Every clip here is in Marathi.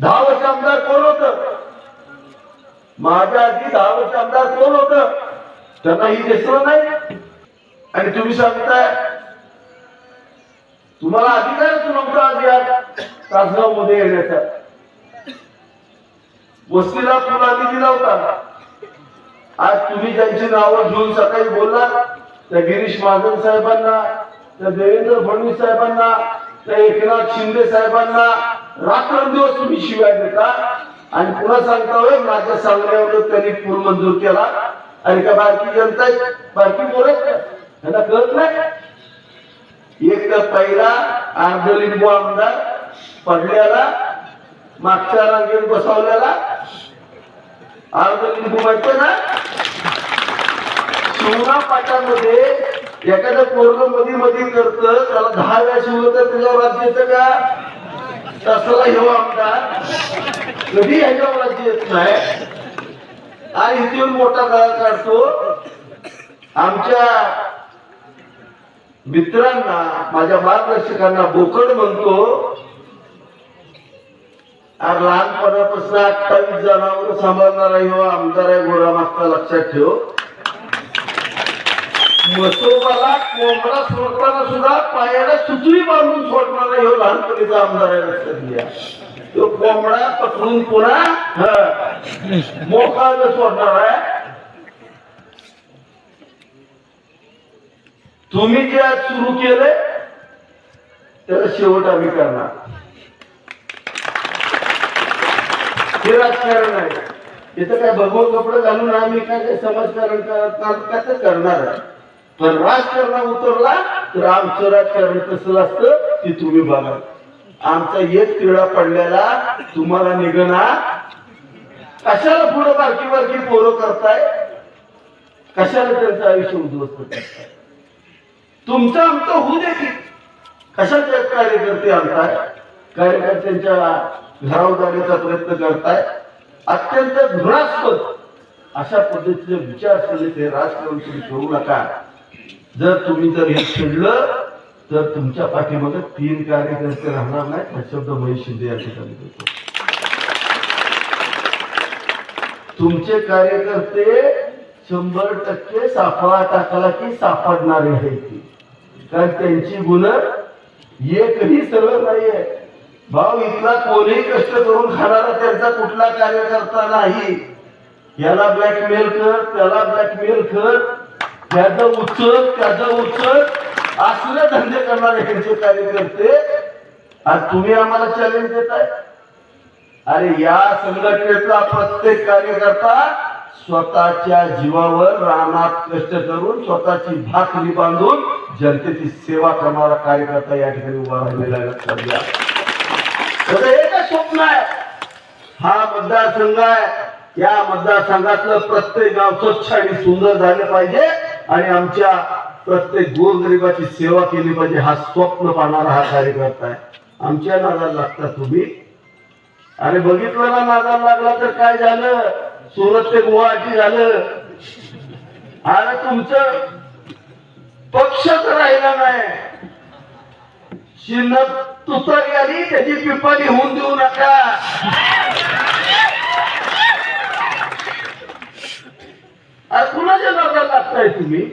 दहा वर्ष आमदार कोण होत? माझ्या आधी दहा वर्ष आमदार कोण होत? त्यांना ही दिसलं नाही. आणि तुम्ही सांगताय तुम्हाला अधिकारच नव्हता आज या तासगावमध्ये येण्याचा. वस्तीला फुलांनी दिला होता. आज तुम्ही ज्यांची नावं घेऊन सकाळी बोलला. त्या गिरीश महाजन साहेबांना त्या देवेंद्र फडणवीस साहेबांना त्या एकनाथ शिंदे साहेबांना रात्रंदिवस तुम्ही शिवाय देता. आणि पुन्हा सांगता माझ्या सांगण्यावर त्यांनी पूर मंजूर केला. आणि का बारकी जनता बारकी बोलत का? त्यांना कळत नाही. एक तर पहिला अर्धलिंबू आमदार पडल्याला मागच्या रांगेत बसवलेला अर्धलिंबू माहिती ना? शिवना पाटामध्ये एखादं पोरग मधी मधी करत त्याला दहा वेळा शिवलं तर त्याच्यावर राज्य येतं का? तसला हे आमदार कधी ह्याच्यावर राज्य येत नाही. आणि इथे मोठा गळा काढतो. आमच्या मित्रांना माझ्या मार्गदर्शकांना बोकड म्हणतो. लहानपणापासून अठ्ठावीस जणांवर सांभाळणारा ह्यो आमदार आहे गोरा मागचा लक्षात ठेव. म्हसोबाला कोंबडा सोडताना सुद्धा पायाला सुतळी बांधून सोडणारा हे लहानपणीचा आमदार आहे लक्षात घ्या तो कोंबडा पकडून पुन्हा मोकाला सोडणार आहे. तुम्ही जे आज सुरू केले त्याचा शेवट आम्ही करणार. हे राजकारण आहे. इथं काय भगवत कपडे घालून आम्ही काय काय समाजकारण काय तर करणार आहे. पण राजकारणात उतरला तर आमचं राजकारण कसं असतं ते तुम्ही बघा. आमचा एक किडा पडलेला तुम्हाला निघणार कशाला पुढे बारकी बारकी पोरं करताय? कशाला त्यांचं आयुष्य उद्ध्वस्त करताय? तुमचं आमचं होऊ दे की. कशाचे कार्यकर्ते आणताय? कार्यकर्त्यांच्या घरावर जाण्याचा प्रयत्न करताय? अत्यंत घृणास्पद. अशा पद्धतीचे विचार असल्याचे ते राजकारण तुम्ही करू नका. जर तुम्ही जर हे खेळलं तर तुमच्या पाठीमध्ये तीन कार्यकर्ते राहणार नाहीत हा शब्द महेश शिंदे या ठिकाणी देतो तुमचे कार्यकर्ते शंभर टक्के सापळा टाकला की सापडणारे आहेत कारण त्यांची गुण एकही सरळ नाहीये. भाऊ इथला कोणीही कष्ट करून खाणारा त्यांचा कुठला कार्यकर्ता नाही. याला ब्लॅकमेल कर त्याला ब्लॅकमेल कर. ज्याचं उचल त्याचं उचल. असले धंदे करणारे त्यांचे कार्यकर्ते आज तुम्ही आम्हाला चॅलेंज देताय. अरे या संघटनेचा प्रत्येक कार्यकर्ता स्वतःच्या जीवावर रानात कष्ट करून स्वतःची भाकरी बांधून जनतेची सेवा करणारा कार्यकर्ता या ठिकाणी उभा राहिलेला आहे. लक्षात घ्या त्याचं एकच स्वप्न आहे. हा मतदारसंघ आहे. या मतदारसंघातलं प्रत्येक गाव स्वच्छ आणि सुंदर झालं पाहिजे. आणि आमच्या प्रत्येक गोरगरिबाची सेवा केली पाहिजे हा स्वप्न पाहणारा हा कार्यकर्ता आहे. आमच्या नादाला लागता तुम्ही. अरे बघितलं ना नादाला लागला तर काय झालं? सुरत ते गुवाहाटी झालं. अरे तुमचं पक्षच राहिला नाही. शिल्लक तुतारी आली त्याची पिपाणी होऊन देऊ नका. अरे कुणाच्या नजर लागताय तुम्ही?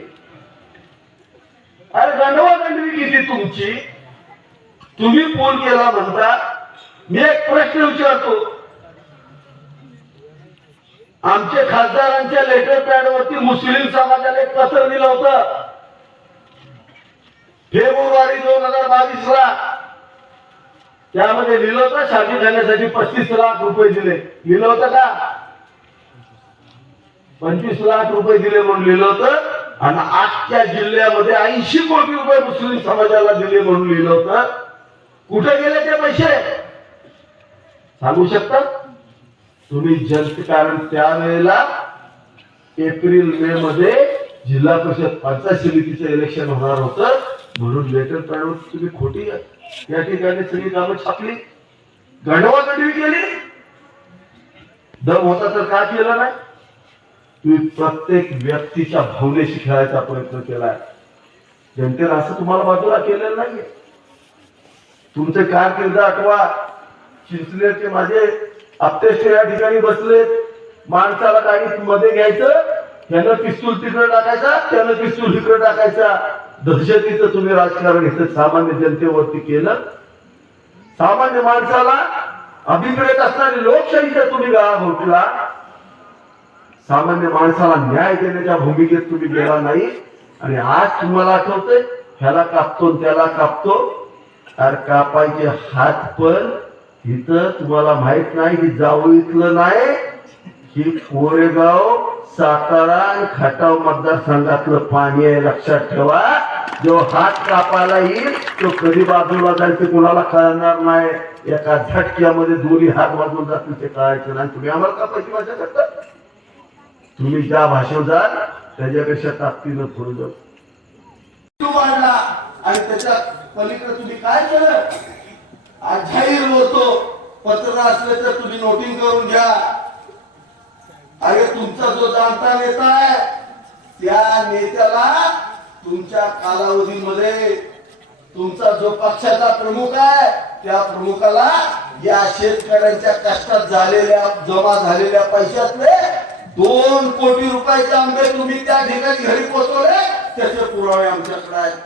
अरे गंडवा गंडवी किती तुमची. तुम्ही फोन केला म्हणता. मी एक प्रश्न विचारतो. आमच्या खासदारांच्या लेटर पॅड वरती मुस्लिम समाजाला एक पत्र दिलं होतं. फेब्रुवारी दोन हजार बावीस ला त्यामध्ये लिहिलं होतं शादी करण्यासाठी पस्तीस लाख रुपये दिले. लिहिलं होतं का? पंचवीस लाख रुपये दिले म्हणून लिहिलं होतं. आणि आजच्या जिल्ह्यामध्ये ऐंशी कोटी रुपये मुस्लिम समाजाला दिले म्हणून लिहिलं होतं. कुठे गेले ते पैसे? सांगू शकता? तुम्ही जस्त कारण त्यावेळेला एप्रिल मे मध्ये जिल्हा परिषद पंचायत समितीचं इलेक्शन होणार होतं. म्हणून लेटर पॅडवर तुम्ही खोटी या ठिकाणी सगळी कामं छापली. गंडवा गंडवी केली. दम होता तर का केलं नाही? तुम्ही प्रत्येक व्यक्तीच्या भावनेशी खेळायचा प्रयत्न केलाय. जनतेला असं तुम्हाला बाजूला केलेलं नाहीये. तुमचे कारकिर्द आठवा चिंचलेचे माझे अत्यक्ष या ठिकाणी बसले माणसाला काही मध्ये घ्यायचं त्यानं पिस्तूल तिकडे टाकायचा त्यानं पिस्तूल इकडे टाकायचा. दहशतीचं तुम्ही राजकारण इथं सामान्य जनतेवरती केलं. सामान्य माणसाला अभिप्रेत असणारी लोकशाहीचा तुम्ही गाळा घोटला. सामान्य माणसाला न्याय देण्याच्या भूमिकेत तुम्ही गेला नाही. आणि आज तुम्हाला आठवतंय ह्याला कापतो त्याला कापतो. अरे कापायचे हात पण इथं तुम्हाला माहीत नाही की जाऊ इथलं नाही. ही कोरेगाव सातारा आणि खटाव मतदारसंघातलं पाणी आहे लक्षात ठेवा. जो हात कापायला येईल तो कधी बाजूला जाईल ते कोणाला कळणार नाही. एका झटक्यामध्ये दोन्ही हात बाजूला जातील ते कळायचं नाही. तुम्ही आम्हाला कापायची माझ्या करता? तुम्ही ज्या भाषेवर जाल त्याच्यापेक्षा ताकदीनं थोडं जाऊ. वाढला आणि त्याच्या पलीकडे तुम्ही काय केलं? आज जाहीर होतो. पत्र असले तर तुम्ही नोटिंग करून घ्या. अरे तुमचा जो जाणता नेता आहे त्या नेत्याला तुमच्या कालावधीमध्ये तुमचा जो पक्षाचा प्रमुख आहे त्या प्रमुखाला या शेतकऱ्यांच्या कष्टात झालेल्या जमा झालेल्या पैशातले दोन कोटी रुपयाचे आंबे तुम्ही त्या ठिकाणी घरी पोहोचवले त्याचे पुरावे आमच्याकडे आहेत.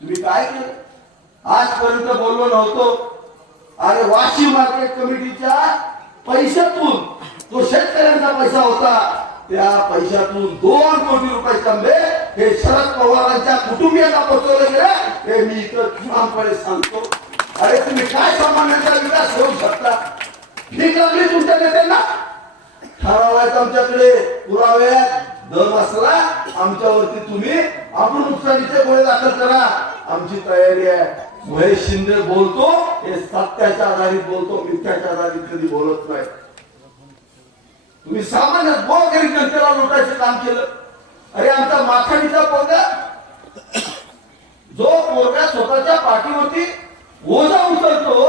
तुम्ही काय केलं? आजपर्यंत बोललो नव्हतो. अरे वाशी मार्केट कमिटीच्या पैशातून तो शेतकऱ्यांचा पैसा होता त्या पैशातून दोन कोटी रुपये आंबे हे शरद पवारांच्या कुटुंबियांना पोहोचवले गेले. हे मी इथं ठामपणे सांगतो. अरे तुम्ही काय सामान्यांचा विकास करू शकता? ठीक लागली तुमच्या नेत्यांना ठरावायचं आमच्याकडे पुरावे दर असला आमच्यावरती तुम्ही आपण नुकसानीचे गोळे दाखल करा. आमची तयारी आहे. महेश शिंदे बोलतो हे सत्याच्या आधारित बोलतो मिथ्याच्या आधारित कधी बोलत नाही. तुम्ही सामान्य गोरगरीब जनतेला लुटायचं काम केलं. अरे आमचा माथाडीचा पोरगा जो पोरगा स्वतःच्या पाठीवरती ओझा उचलतो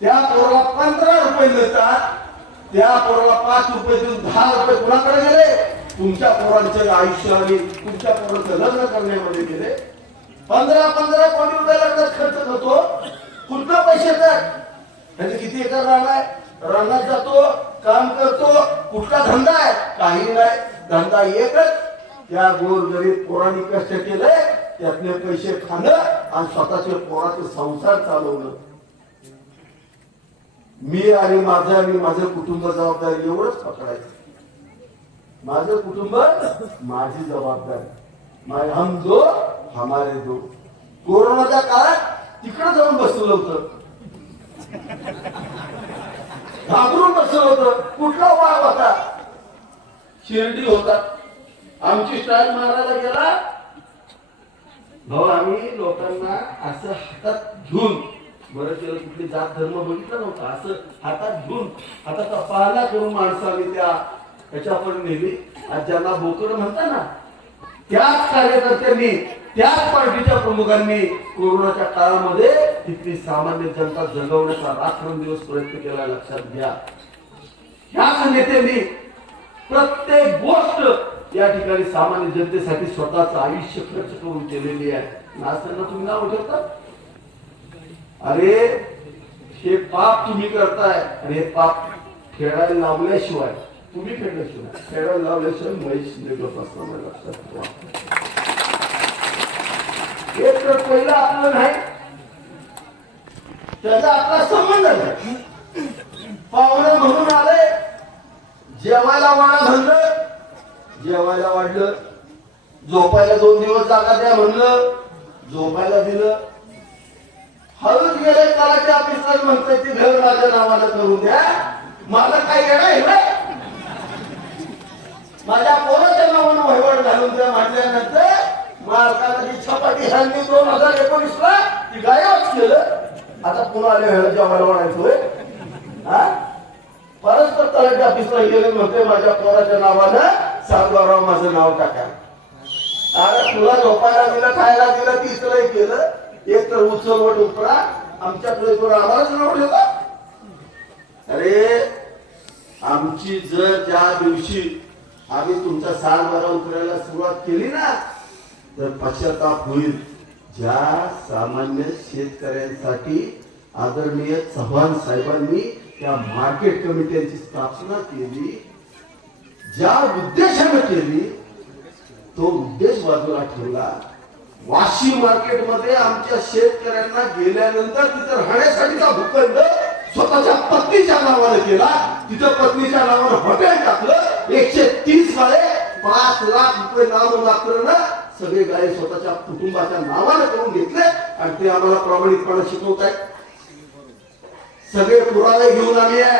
त्या पोराला पंधरा रुपये मिळतात. त्या पोराला पाच रुपये देऊन दहा रुपये कुणाकडे गेले? तुमच्या पोरांचे आयुष्य आणि तुमच्या पोरांचं लग्न करण्यामध्ये गेले. पंधरा पंधरा कोटी रुपये लग्नात खर्च करतो कुठलं पैसे तर त्याचे म्हणजे किती एकर राहणार आहे? रानात जातो काम करतो कुठला धंदा आहे? काही नाही. धंदा एकच. त्या गोरगरीब पोरांनी कष्ट केलंय त्यातले पैसे खाणं आणि स्वतःचे पोराचे संसार चालवणं. मी आणि माझं आणि माझं कुटुंब जबाबदारी एवढंच पकडायचं. माझं कुटुंब माझी जबाबदारी. माय हम दो हमारे दो. कोरोनाच्या काळात तिकडे जाऊन बसवलं होतं. घाबरून बसलं होतं. कुठला वाघ होता? शिर्डी होता. आमची स्टाईल मारायला गेला. भाऊ आम्ही लोकांना असं हातात घेऊन बरं केलं कुठली जात धर्म बघितलं नव्हतं. असं हातात घेऊन हाताचा पाहला करून माणसाने त्या ह्याच्यापर्यंत नेली. आज ज्यांना बोकड म्हणता ना त्याच कार्यकर्त्यांनी त्याच पार्टीच्या प्रमुखांनी कोरोनाच्या काळामध्ये तिथली सामान्य जनता जगवण्याचा रात्रंदिवस प्रयत्न केला लक्षात घ्या. ह्याच नेत्यांनी प्रत्येक गोष्ट या ठिकाणी सामान्य जनतेसाठी स्वतःचं आयुष्य खर्च करून केलेली आहे. आणि तुम्ही नाव ठेवता? अरे हे पाप तुम्ही करताय आणि हे पाप खेळायला लावल्याशिवाय तुम्ही खेळल्याशिवाय खेळायला लावल्याशिवाय महेश निघत असताना लक्षात ठेवा. एक तर पहिलं आपलं नाही त्याचा आपला संबंध नाही. पाहुणे म्हणून आले. जेवायला वाडा म्हणलं. जेवायला वाढलं. झोपायला दोन दिवस जागा द्या म्हणलं. झोपायला दिलं. हळूच गेले कालाच्या ऑफिसला म्हणते ती घर माझ्या नावाला करून द्या. मला काय येणार आहे माझ्या पोराच्या नावानं वहिवाट घालून द्या म्हटल्यानंतर मालकाला छपाटी ह्यांनी दोन हजार एकोणीस ला ती गायबच केलं. आता पुन्हा आले हेळ जेव्हा म्हणायचोय हा? परस्पर तलाठी ऑफिसला गेले म्हणते माझ्या पोराच्या नावानं. सातबाराव माझं नाव टाका. अरे तुला झोपायला दिलं खायला दिलं तिसरं केलं. एक तर उचलवट उपरा आमच्याकडे तुला आवाज नाव होता. अरे आमची जर त्या दिवशी आम्ही तुमचा साल बारा उतरायला सुरुवात केली ना तर पश्चाताप होईल. ज्या सामान्य शेतकऱ्यांसाठी आदरणीय चव्हाण साहेबांनी त्या मार्केट कमिट्यांची स्थापना केली ज्या उद्देशाने केली तो उद्देश बाजूला ठेवला. वाशी मार्केटमध्ये आमच्या शेतकऱ्यांना गेल्यानंतर तिथं राहण्यासाठीचा भूखंड स्वतःच्या पत्नीच्या नावाने केला. तिथं पत्नीच्या नावाने हॉटेल टाकलं. एकशे तीस गाळे पाच लाख रुपये नाम मात्र ना सगळे गाळे स्वतःच्या कुटुंबाच्या नावाने करून घेतले आणि ते आम्हाला प्रामाणिकपणे शिकवत आहेत सगळे पुरावे घेऊन आले आहे.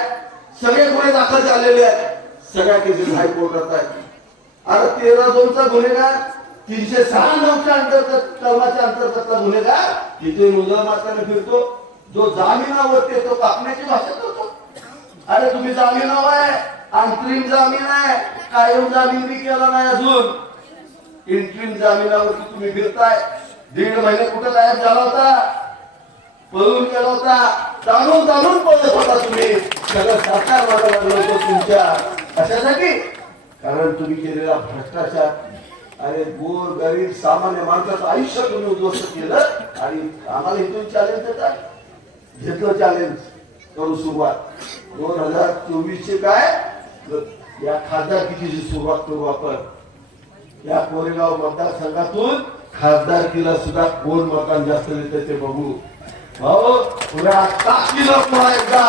सगळे गुन्हे दाखल झालेले आहेत. सगळ्या केसेस हायकोर्टात आहेत. अरे तेरा दोनचा गुन्हेगार तीनशे सहा नऊच्या अंतर्गत कलमाच्या अंतर्गतला गुन्हेगार तिथे मुलं मात्र फिरतो जो जामिनावरती येतो कापण्याची भाषा करतो. अरे तुम्ही जामिनावर आहे अंतरिम जामीन आहे कायम जामीन बी केला नाही अजून. इंटरिम जामिनावरती तुम्ही फिरताय दीड महिने कुठे गायब झाला होता? पळून गेला होता. जाणून जाणून पळत होता तुम्ही. सगळं सरकार वाटायला तुमच्या कशासाठी? कारण तुम्ही केलेला भ्रष्टाचार आणि गोर गरीब सामान्य माणसाचं आयुष्य तुम्ही उद्ध्वस्त केलं आणि आम्हाला इथून चॅलेंज देतात. घेतलं चॅलेंज करू सुरुवात. दोन हजार चोवीस चे काय या खासदारकीची सुरुवात करू आपण. या कोरेगाव मतदारसंघातून खासदारकीला सुद्धा कोण मकान जास्त देते ते बघू. भाऊ पुऱ्या ताकदीनं पुन्हा एकदा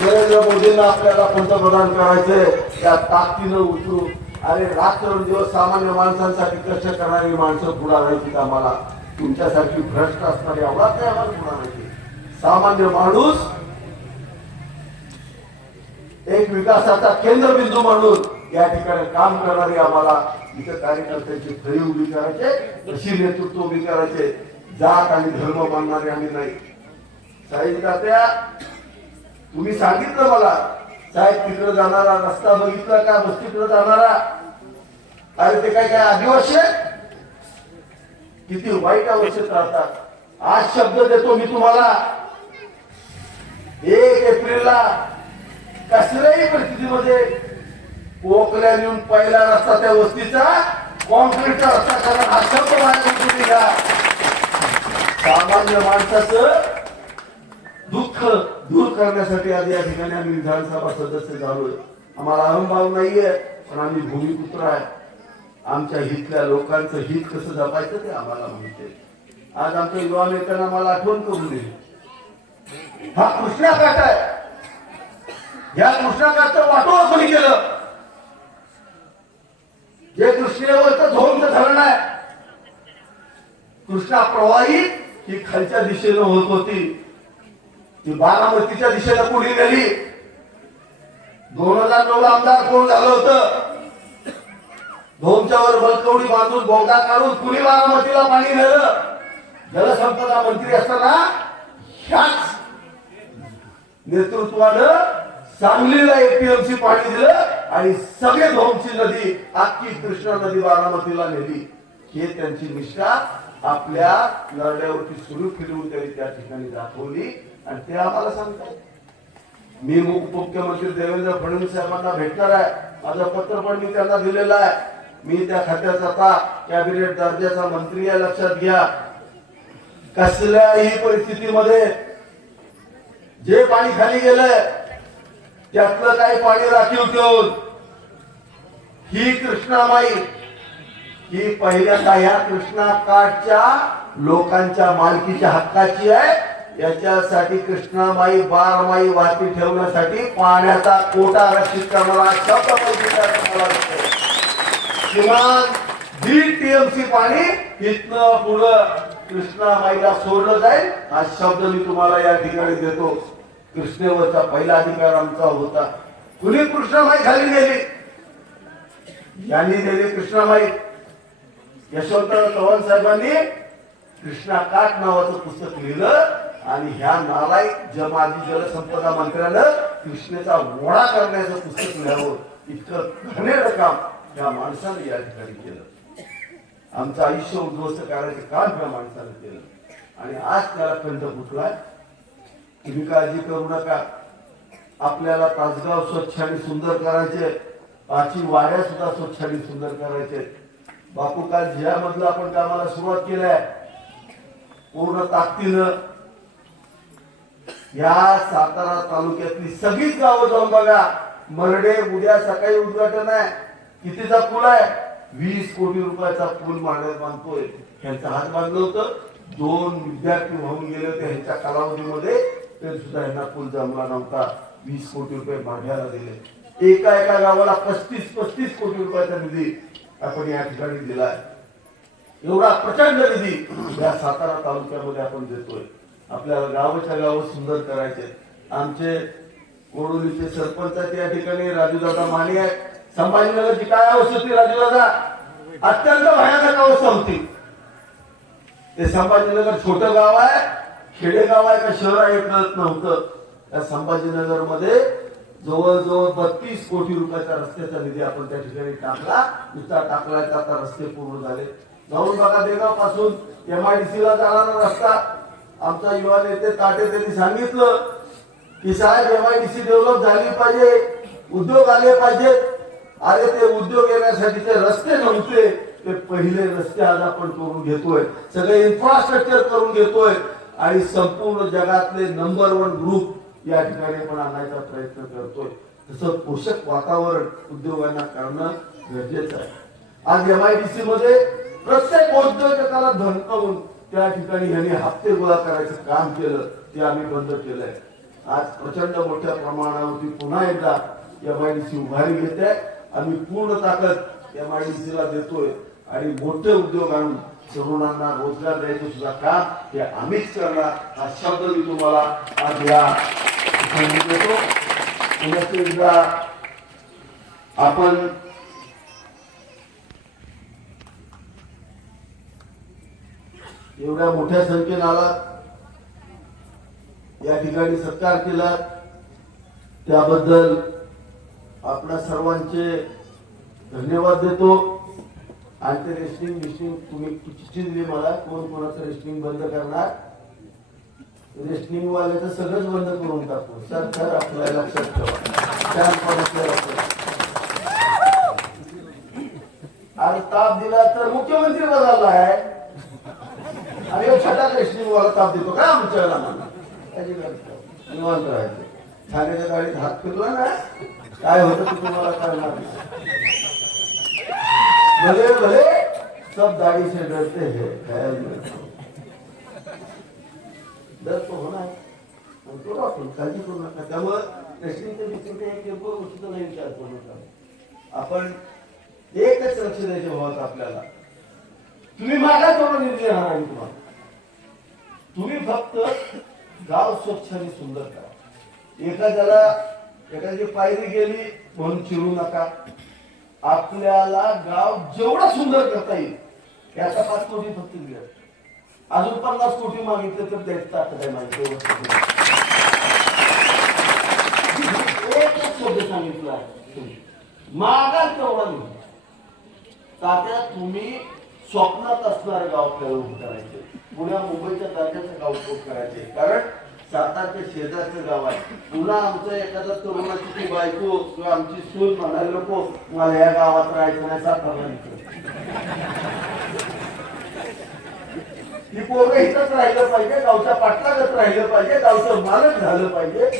नरेंद्र मोदींना आपल्याला पंतप्रधान करायचंय. त्या ताकदीनं उतरू अरे रात्रंदिवस सामान्य माणसांसाठी कष्ट करणारी माणसं पुढारायची आम्हाला तुमच्यासारखी भ्रष्ट असणारी आवडत नाही आम्हाला पुढारायची सामान्य माणूस एक विकासाचा केंद्रबिंदू म्हणून या ठिकाणी काम करणारी आम्हाला इथं कार्यकर्त्यांची खरी उभी करायचे तशी नेतृत्व उभी करायचे जात आणि धर्म मानणारे आम्ही नाही. साहेब त्या तुम्ही सांगितलं मला साहेब तिकडे जाणारा रस्ता बघितला का? बस्तीकडे जाणारा? अरे ते काय काय आदिवासी किती वाईट अवस्थेत राहतात. आज शब्द देतो मी तुम्हाला. एक एप्रिलला कसल्याही परिस्थितीमध्ये कोकल्या नेऊन पहिला रस्ता त्या वस्तीचा कॉन्क्रीटचा रस्ता कारण हा शब्द माझ्या सामान्य माणसाचं दुःख दूर करण्यासाठी आज या ठिकाणी आम्ही विधानसभा सदस्य झालोय. आम्हाला अहंभाव नाहीये पण आम्ही भूमिपुत्र आहे. आमच्या हितल्या लोकांचं हित कसं जपायचं ते आम्हाला माहिती आहे. आज आमच्या युवा नेत्यांना मला आठवण करून दिली हा कृष्णा काट आहे. या कृष्णाकाठचं वाटोळ कोणी केलं? जे कृष्णेवरचं धोमचं धरण आहे. कृष्णा प्रवाहित ही खालच्या दिशेनं होत होती. ती बारामतीच्या दिशेला पुढे गेली. दोन हजार नऊ आमदार कोण झालं होतं? धोमच्या वर बलकवडी बांधून बोगदा काढून कुणी बारामतीला पाणी नेलं? जलसंपदा मंत्री असताना ह्याच नेतृत्वानं सांगलीला एपीएमसी पाणी दिलं आणि सगळे धोमची नदी आखी कृष्णा नदी बारामतीला नेली. हे त्यांची निष्ठा. आपल्या लढ्यावरती सुरू फिरवून त्यांनी त्या ठिकाणी दाखवली आणि ते आम्हाला सांगतात. मी उपमुख्यमंत्री देवेंद्र फडणवीस साहेबांना भेटणार आहे. माझं पत्र पण मी त्यांना दिलेलं आहे. मी त्या खात्याचा आता कॅबिनेट दर्जाचा मंत्री आहे लक्षात घ्या. कसल्याही परिस्थितीमध्ये जे पाणी खाली गेलंय त्यातलं काही पाणी राखीव ठेवून ही कृष्णामाई ही पहिल्यांदा या कृष्णा काठच्या लोकांच्या मालकीच्या हक्काची आहे. याच्यासाठी कृष्णामाई बारमाई वाती ठेवण्यासाठी पाण्याचा कोटा रक्षित करणारा शब्द किमान दीड टीएमसी पाणी इथनं पुढं कृष्णामाईला सोडलं जाईल. हा शब्द मी तुम्हाला या ठिकाणी देतो. कृष्णेवरचा पहिला अधिकार आमचा होता. कुणी कृष्णामाई खाली गेली यांनी दिली कृष्णामाई. यशवंतराव चव्हाण साहेबांनी कृष्णा काट नावाचं पुस्तक लिहिलं आणि ह्या नालायक जमाती जलसंपदा मंत्र्यानं कृष्णेचा वडा करण्याचं पुस्तक लिहावं. इतकं घाणेरडं काम या माणसाने या ठिकाणी केलं. आमचं आयुष्य उद्ध्वस्त करायचं काम त्या माणसाने केलं. आणि आज त्याला कंठ फुटलाय. तुम्ही काळजी करू नका. आपल्याला तासगाव स्वच्छ आणि सुंदर करायचे. पाची वाड्या सुद्धा स्वच्छ आणि सुंदर करायचे. बापू काल जिल्ह्यामधलं आपण कामाला सुरुवात केलाय पूर्ण ताकदीनं. या सातारा तालुक्यातली सगळीच गावं जाऊन बघा. मरडे उद्या सकाळी उद्घाटन आहे. कितीचा पूल आहे? वीस कोटी रुपयाचा पूल मांडत बांधतोय ह्यांचा हात बांधलं होतं. दोन विद्यार्थी होऊन गेले होते ह्यांच्या कालावधीमध्ये. तरी सुद्धा यांना पूल जमला नव्हता. वीस कोटी रुपये मांड्याला दिले. एका एका गावाला पस्तीस पस्तीस कोटी रुपयाचा निधी आपण या ठिकाणी दिलाय. एवढा प्रचंड निधी या सातारा तालुक्यामध्ये आपण देतोय. आपल्याला गावाच्या गाव सुंदर करायचे. आमचे कोडोलीचे सरपंच या ठिकाणी राजूदादा माने आहेत. संभाजीनगरची काय अवस्था होती राजूदादा? अत्यंत भयानक अवस्था होती ते संभाजीनगर छोटं गाव आहे. खेडेगाव आहे का शहर आहे कळत नव्हतं. त्या संभाजीनगरमध्ये जवळजवळ बत्तीस कोटी रुपयाचा रस्त्याचा निधी आपण त्या ठिकाणी टाकला. नुसता टाकलाय तर आता रस्ते पूर्ण झाले. जाऊन बघा देगावपासून एमआयडीसी ला जाणारा रस्ता. आमचा युवा नेते ताटे त्यांनी सांगितलं की साहेब एमआयडीसी डेव्हलप झाली पाहिजे उद्योग आले पाहिजेत अरे ते उद्योग येण्यासाठीचे रस्ते नव्हते. ते पहिले रस्ते आज आपण करून घेतोय. सगळे इन्फ्रास्ट्रक्चर करून घेतोय. आणि संपूर्ण जगातले नंबर वन ग्रुप या ठिकाणी आपण आणायचा प्रयत्न करतोय. तसं पोषक वातावरण उद्योगांना करणं गरजेचं आहे. आज एमआयडीसी मध्ये प्रत्येक उद्योजकाला धमकावून त्या ठिकाणी यांनी हप्ते गोळा करायचं काम केलं ते आम्ही बंद केलंय. आज प्रचंड मोठ्या प्रमाणावरती पुन्हा एकदा एमआयडीसी उभारी घेते आम्ही पूर्ण ताकद एमआयडीसी ला देतोय आणि मोठे उद्योग आणून तरुणांना रोजगार द्यायचं सुद्धा काम हे आम्हीच करणार हा शब्द मी तुम्हाला आज या सांगितलं देतो पुन्हा एकदा आपण एवढ्या मोठ्या संख्येने आलात. या ठिकाणी सत्कार केला त्याबद्दल आपल्या सर्वांचे धन्यवाद देतो. आणि ते रेस्टिंग बिस्टिंग तुम्ही चिठ्ठी दिली मला? कोण कोणाचं रेस्टिंग बंद करणार? रेस्टिंग तर सगळंच बंद करून टाकू. सरकार आपल्याला लक्षात ठेवा. आणि ताप दिला तर मुख्यमंत्री बदलला आहे. आणि छटा रेस्टिंग वाला ताप देतो काय आमच्याला? निवांत राहायचं. ठाण्याच्या गाडीत हात फिरला ना काय होतं ते तुम्हाला कळणार भले भले सब दाढ़ी से डरते हैं दर तो होणार. तो आपण काळजी करू नका. त्यामुळं टेस्टिंगच्या दृष्टीने एक योग्य गोष्टीचा नाही विचार करू नका. आपण एकच लक्ष द्यायचे भावात आपल्याला. तुम्ही मागा तेवढा निर्णय राहणार तुम्हाला. तुम्ही फक्त गाव स्वच्छ आणि सुंदर करा. एखाद्याला एखाद्याची पायरी गेली म्हणून चिरू नका. आपल्याला गाव जेवढं सुंदर करता येईल याचा पाच कोटी फक्त दिले अजून पन्नास कोटी मागितले तर द्यायचं ताकद आहे माझी. एकच शब्द सांगितला आहे मागा तेवढा नाही. तात्या तुम्ही स्वप्नात असणारे गाव आपल्याला उभं करायचे. पुण्या मुंबईच्या तात्याचं गाव खूप करायचे. कारण सातारच्या शेजारचं गाव आहे. पुन्हा आमचं एखादा तरुणाची ती बायको किंवा आमची सून म्हणायला नको मला या गावात राहायचं नाही सातारला ही ती पोरं इथंच राहिलं पाहिजे गावच्या पाटलागत राहिलं पाहिजे गावचं मालक झालं पाहिजे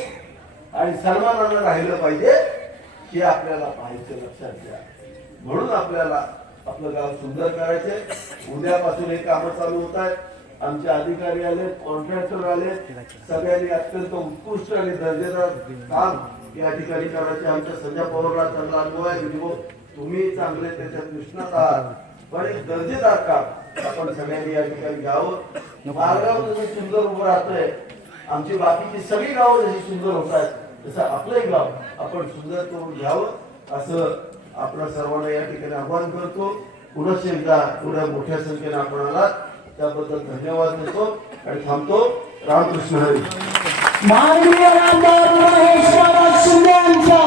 आणि सन्मानानं राहिलं पाहिजे हे आपल्याला पाहायचं लक्षात घ्या. म्हणून आपल्याला आपलं गाव सुंदर करायचे उद्यापासून हे कामं चालू होत आहेत. आमचे अधिकारी आले कॉन्ट्रॅक्टर आले सगळ्यांनी अत्यंत उत्कृष्ट आणि दर्जेदार काम या ठिकाणी करायचे. आमच्या संजय पवारला चांगला अनुभव आहे. म्हणजे हो, तुम्ही चांगले त्याच्यात निष्णात आहात. पण एक दर्जेदार काम आपण सगळ्यांनी या ठिकाणी घ्यावं मार्गावर जसं सुंदर उभं राहतंय आमची बाकीची सगळी गावं जशी सुंदर होत आहेत तसं आपलंही गाव आपण सुंदर करून घ्यावं असं आपल्या सर्वांना या ठिकाणी आवाहन करतो. पुनश्च एकदा एवढ्या मोठ्या संख्येने आपण आलात. त्याबद्दल धन्यवाद देतो आणि थांबतो. रामकृष्ण हरी. माननीय महेश शिंदे यांचा.